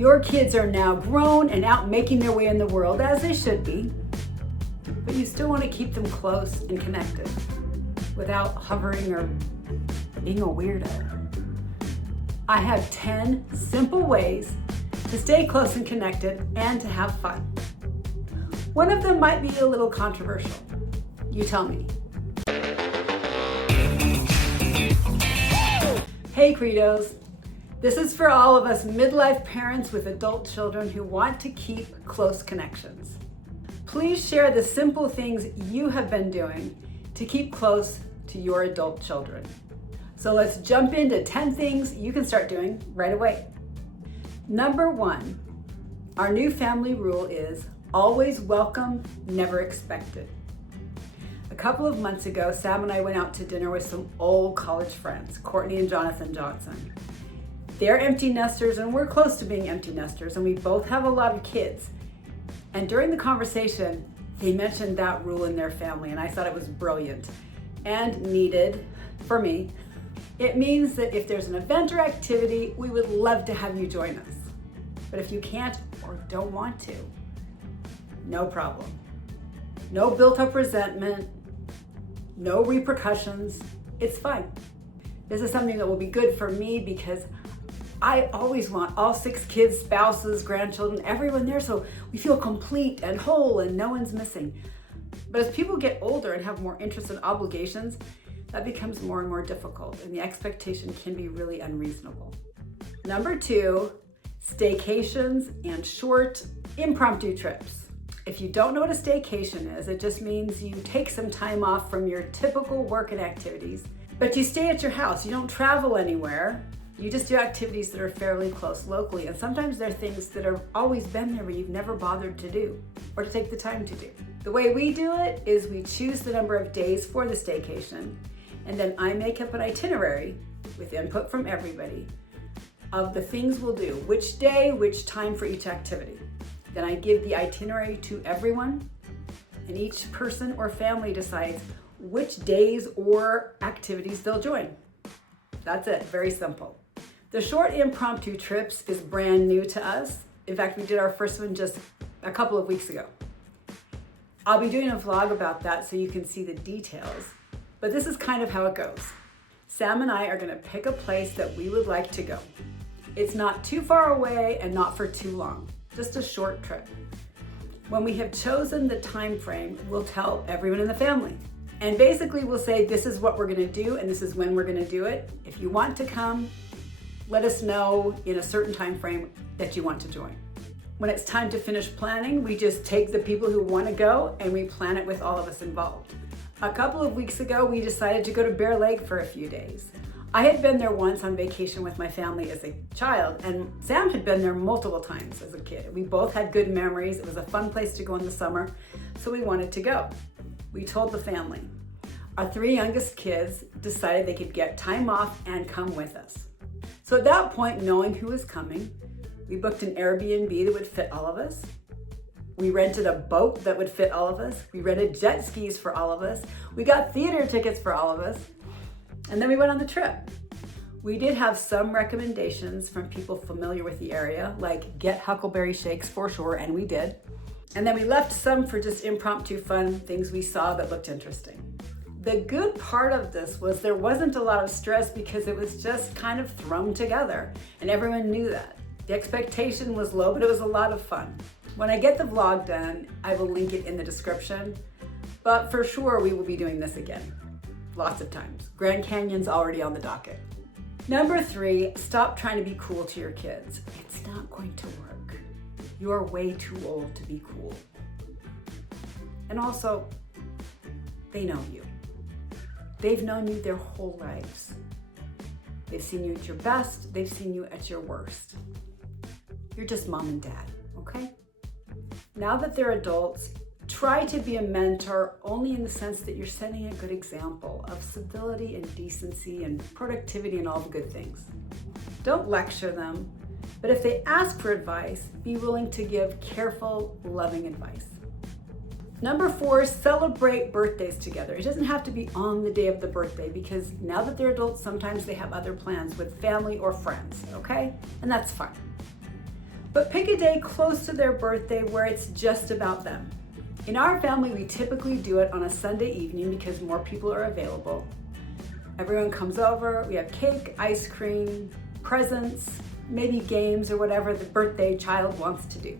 Your kids are now grown and out making their way in the world, as they should be, but you still want to keep them close and connected without hovering or being a weirdo. I have 10 simple ways to stay close and connected and to have fun. One of them might be a little controversial. You tell me. Hey Credos, this is for all of us midlife parents with adult children who want to keep close connections. Please share the simple things you have been doing to keep close to your adult children. So let's jump into 10 things you can start doing right away. Number 1, our new family rule is always welcome, never expected. A couple of months ago, Sam and I went out to dinner with some old college friends, Courtney and Jonathan Johnson. They're empty nesters and we're close to being empty nesters, and we both have a lot of kids. And during the conversation, they mentioned that rule in their family, and I thought it was brilliant and needed for me. It means that if there's an event or activity, we would love to have you join us. But if you can't or don't want to, no problem. No built-up resentment, no repercussions, it's fine. This is something that will be good for me because I always want all 6 kids, spouses, grandchildren, everyone there so we feel complete and whole and no one's missing. But as people get older and have more interests and obligations, that becomes more and more difficult, and the expectation can be really unreasonable. Number 2, staycations and short, impromptu trips. If you don't know what a staycation is, it just means you take some time off from your typical work and activities, but you stay at your house. You don't travel anywhere. You just do activities that are fairly close locally, and sometimes they're things that have always been there but you've never bothered to do or to take the time to do. The way we do it is we choose the number of days for the staycation, and then I make up an itinerary with input from everybody of the things we'll do, which day, which time for each activity. Then I give the itinerary to everyone, and each person or family decides which days or activities they'll join. That's it, very simple. The short impromptu trips is brand new to us. In fact, we did our first one just a couple of weeks ago. I'll be doing a vlog about that so you can see the details, but this is kind of how it goes. Sam and I are gonna pick a place that we would like to go. It's not too far away and not for too long, just a short trip. When we have chosen the time frame, we'll tell everyone in the family. And basically we'll say, this is what we're gonna do and this is when we're gonna do it. If you want to come, let us know in a certain time frame that you want to join. When it's time to finish planning, we just take the people who wanna go and we plan it with all of us involved. A couple of weeks ago, we decided to go to Bear Lake for a few days. I had been there once on vacation with my family as a child, and Sam had been there multiple times as a kid. We both had good memories. It was a fun place to go in the summer, so we wanted to go. We told the family. Our 3 youngest kids decided they could get time off and come with us. So at that point, knowing who was coming, we booked an Airbnb that would fit all of us. We rented a boat that would fit all of us. We rented jet skis for all of us. We got theater tickets for all of us. And then we went on the trip. We did have some recommendations from people familiar with the area, like get huckleberry shakes for sure, and we did. And then we left some for just impromptu fun, things we saw that looked interesting. The good part of this was there wasn't a lot of stress because it was just kind of thrown together, and everyone knew that. The expectation was low, but it was a lot of fun. When I get the vlog done, I will link it in the description, but for sure we will be doing this again. Lots of times. Grand Canyon's already on the docket. Number 3, stop trying to be cool to your kids. It's not going to work. You are way too old to be cool. And also, they know you. They've known you their whole lives. They've seen you at your best, they've seen you at your worst. You're just mom and dad, okay? Now that they're adults, try to be a mentor only in the sense that you're setting a good example of civility and decency and productivity and all the good things. Don't lecture them, but if they ask for advice, be willing to give careful, loving advice. Number 4, celebrate birthdays together. It doesn't have to be on the day of the birthday because now that they're adults, sometimes they have other plans with family or friends, okay? And that's fine. But pick a day close to their birthday where it's just about them. In our family, we typically do it on a Sunday evening because more people are available. Everyone comes over, we have cake, ice cream, presents, maybe games or whatever the birthday child wants to do.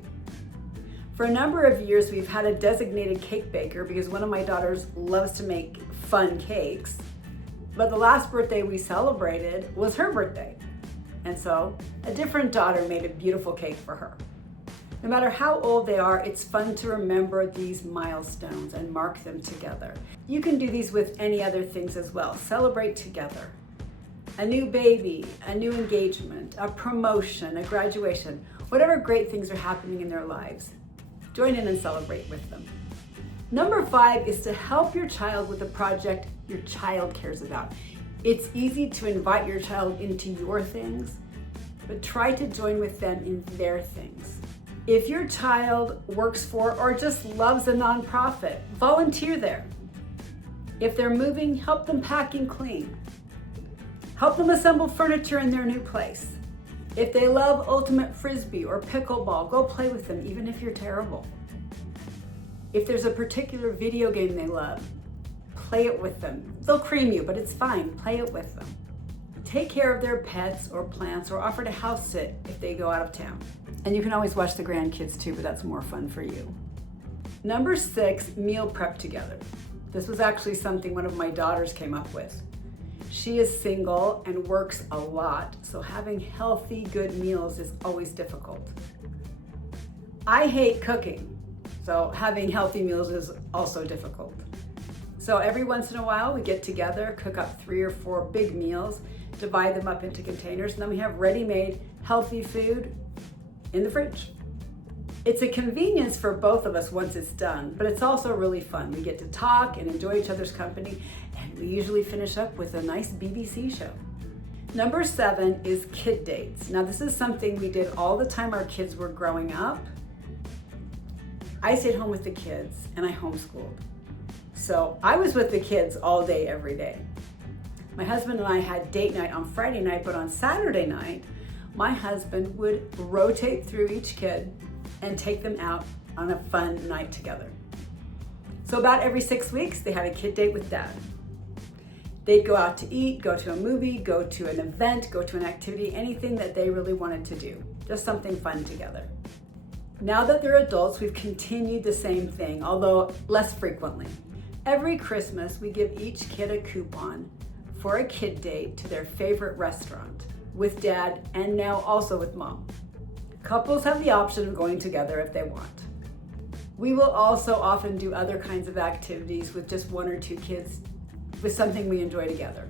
For a number of years, we've had a designated cake baker because one of my daughters loves to make fun cakes. But the last birthday we celebrated was her birthday. And so a different daughter made a beautiful cake for her. No matter how old they are, it's fun to remember these milestones and mark them together. You can do these with any other things as well. Celebrate together. A new baby, a new engagement, a promotion, a graduation, whatever great things are happening in their lives. Join in and celebrate with them. Number 5 is to help your child with a project your child cares about. It's easy to invite your child into your things, but try to join with them in their things. If your child works for or just loves a nonprofit, volunteer there. If they're moving, help them pack and clean. Help them assemble furniture in their new place. If they love ultimate frisbee or pickleball, go play with them, even if you're terrible. If there's a particular video game they love, play it with them. They'll cream you, but it's fine. Play it with them. Take care of their pets or plants or offer to house sit if they go out of town. And you can always watch the grandkids too, but that's more fun for you. Number 6, meal prep together. This was actually something one of my daughters came up with. She is single and works a lot, so having healthy, good meals is always difficult. I hate cooking, so having healthy meals is also difficult. So every once in a while we get together, cook up 3 or 4 big meals, divide them up into containers, and then we have ready-made healthy food in the fridge. It's a convenience for both of us once it's done, but it's also really fun. We get to talk and enjoy each other's company, and we usually finish up with a nice BBC show. Number 7 is kid dates. Now this is something we did all the time our kids were growing up. I stayed home with the kids and I homeschooled. So I was with the kids all day, every day. My husband and I had date night on Friday night, but on Saturday night, my husband would rotate through each kid and take them out on a fun night together. So about every 6 weeks, they had a kid date with dad. They'd go out to eat, go to a movie, go to an event, go to an activity, anything that they really wanted to do, just something fun together. Now that they're adults, we've continued the same thing, although less frequently. Every Christmas, we give each kid a coupon for a kid date to their favorite restaurant with dad and now also with mom. Couples have the option of going together if they want. We will also often do other kinds of activities with just 1 or 2 kids with something we enjoy together.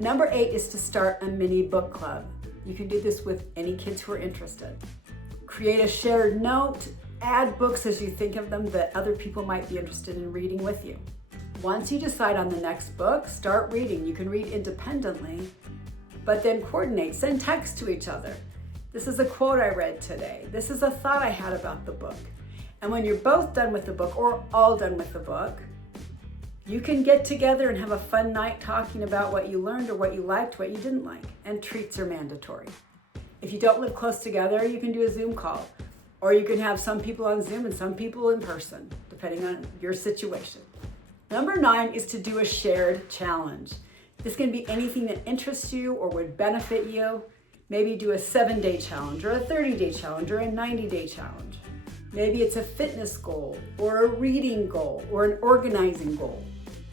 Number 8 is to start a mini book club. You can do this with any kids who are interested. Create a shared note, add books as you think of them that other people might be interested in reading with you. Once you decide on the next book, start reading. You can read independently, but then coordinate, send text to each other. This is a quote I read today. This is a thought I had about the book. And when you're both done with the book or all done with the book, you can get together and have a fun night talking about what you learned or what you liked, what you didn't like, and treats are mandatory. If you don't live close together, you can do a Zoom call, or you can have some people on Zoom and some people in person, depending on your situation. Number 9 is to do a shared challenge. This can be anything that interests you or would benefit you. Maybe do a 7-day challenge or a 30-day challenge or a 90-day challenge. Maybe it's a fitness goal or a reading goal or an organizing goal.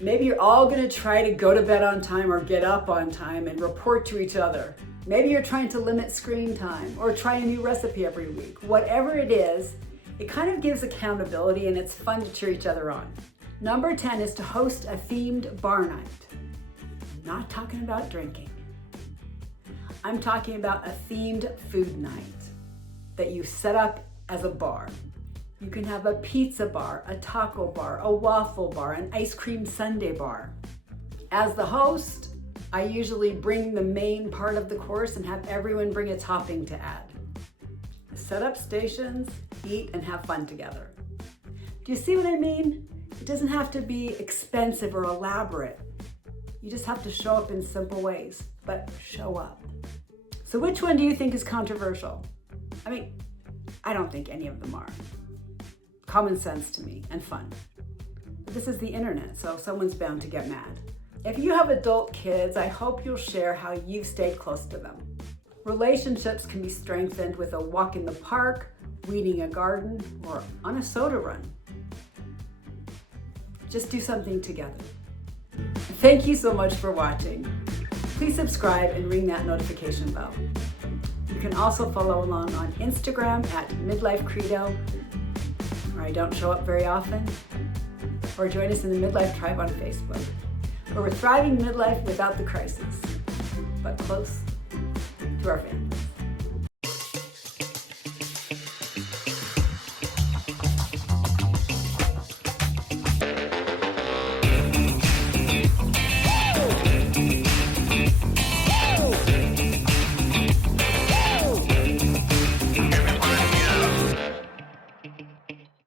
Maybe you're all gonna try to go to bed on time or get up on time and report to each other. Maybe you're trying to limit screen time or try a new recipe every week. Whatever it is, it kind of gives accountability and it's fun to cheer each other on. Number 10 is to host a themed bar night. I'm not talking about drinking. I'm talking about a themed food night that you set up as a bar. You can have a pizza bar, a taco bar, a waffle bar, an ice cream sundae bar. As the host, I usually bring the main part of the course and have everyone bring a topping to add. Set up stations, eat, and have fun together. Do you see what I mean? It doesn't have to be expensive or elaborate. You just have to show up in simple ways, but show up. So which one do you think is controversial? I mean, I don't think any of them are. Common sense to me and fun. But this is the internet, so someone's bound to get mad. If you have adult kids, I hope you'll share how you've stayed close to them. Relationships can be strengthened with a walk in the park, weeding a garden, or on a soda run. Just do something together. Thank you so much for watching. Please subscribe and ring that notification bell. You can also follow along on Instagram at Midlife Credo, where I don't show up very often, or join us in the Midlife Tribe on Facebook, where we're thriving midlife without the crisis, but close to our family.